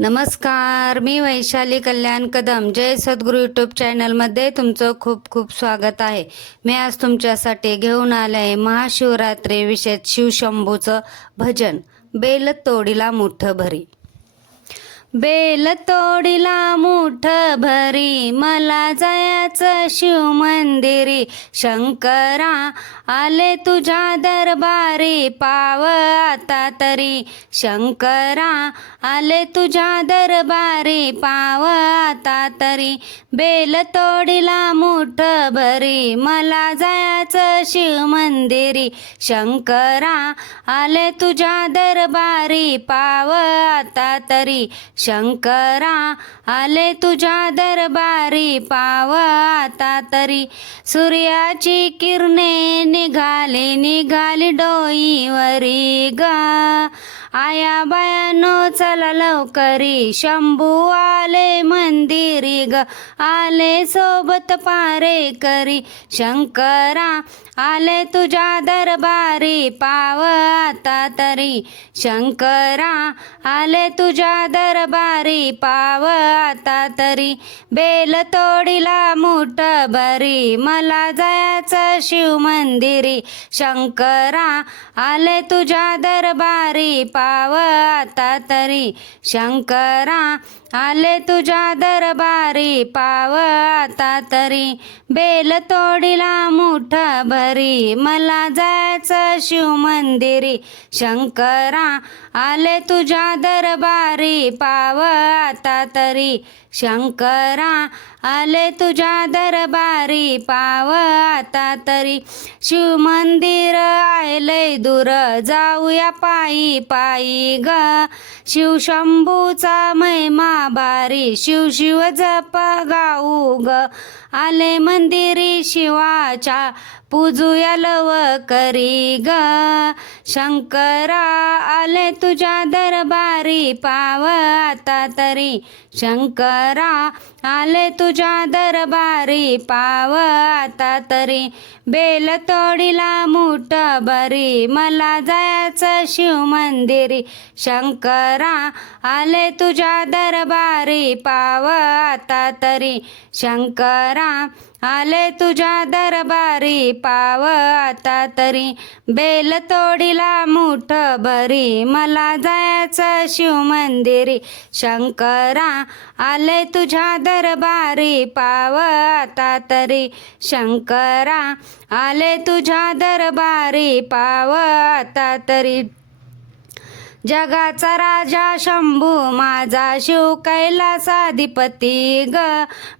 नमस्कार, मी वैशाली कल्याण कदम. जय सद्गुरू यूट्यूब चॅनलमध्ये तुमचं खूप खूप स्वागत आहे. मी आज तुमच्यासाठी घेऊन आले आहे महाशिवरात्री विशेष शिवशंभूचं भजन. बेल तोडीला मुठ भरी. बेल तोडीला मुठ भरी, मला जायचं शिव मंदिरी. शंकरा आले तुझ्या दरबारी, पाव आता तरी. शंकरा आले तुझ्या दरबारी, पाव आता तरी. बेल तोडीला मुठ भरी, मला जायचं शिव मंदिरी. शंकरा आले तुझ्या दरबारी, पाव आता तरी. शंकरा आले तुझ्या दरबारी, पाव आता तरी. सूर्याची किरणे निघाली डोईवरी ग. आया बायानो चला लवकरी, शंभू आले मंदिरी ग. आले सोबत पारे करी. शंकरा आले तुझ्या दरबारी, पाव आता तरी. शंकरा आले तुझ्या दरबारी, पाव आता तरी. बेल तोडीला मुठ भरी, मला जायचं शिव मंदिरी. शंकरा आले तुझ्या दरबारी, पाव आता तरी. शंकरा आले तुझ्या दरबारी, पाव आता तरी. बेल तोडीला मुठ भरी, मला जायचं शिव मंदिरी. शंकरा आले तुझ्या दरबारी, पाव आता तरी. शंकरा आले तुझ्या दरबारी, पाव आता तरी. शिव मंदिर आले दूर, जाऊया पायी पायी ग. शिव शंभूचा महिमा भारी, शिव शिव जप गाऊ ग. आले मंदिरी शिवाच्या, पूजूया लवकरी ग. शंकरा आले तुझ्या दरबारी, पाव आता तरी. शंकरा आले तुझ्या दरबारी, पाव आता तरी. बेल तोडीला मुठ भरी, मला जायचं शिव मंदिरी. शंकरा आले तुझ्या दरबारी, पाव आता तरी. शंकरा आले तुझ्या दरबारी, पाव आता तरी. बेल तोडीला मुठ भरी, मला जायचं शिव मंदिरी. शंकरा आले तुझ्या दरबारी, पाव आता तरी. शंकरा आले तुझ्या दरबारी, पाव आता तरी. जगाचा राजा शंभू माझा, शिव कैलासाधिपती ग.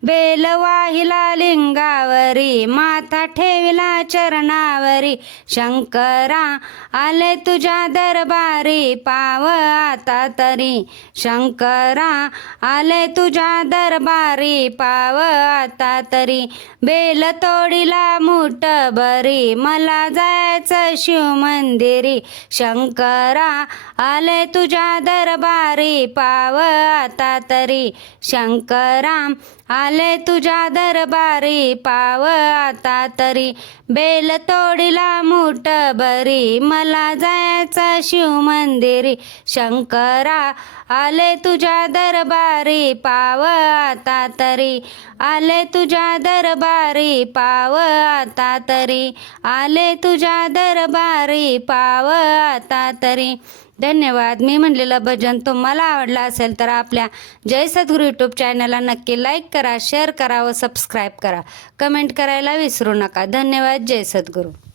बेल वाहिला लिंगावरी, माथा ठेविला चरणावरी. शंकरा आले तुझ्या दरबारी, पाव आता तरी. शंकरा आले तुझ्या दरबारी, पाव आता तरी. बेल तोडीला मुठ भरी, मला जायचं शिव मंदिरी. शंकरा आले तुझ्या दरबारी, पाव आता तरी. शंकरा आले तुझ्या दरबारी, पाव आता तरी. बेल तोडीला मुठ भरी, मला जायचं शिव मंदिरी. शंकरा आले तुझ्या दरबारी, पाव आता तरी. आले तुझ्या दरबारी, पाव आता तरी. आले तुझ्या दरबारी, पाव आता तरी. धन्यवाद. मी म्हणलेलं भजन तुम्हाला आवडलं असेल तर आपल्या जय सद्गुरू यूट्यूब चॅनलला नक्की लाईक करा, शेअर करा व सबस्क्राईब करा. कमेंट करायला विसरू नका. धन्यवाद. जय सद्गुरू.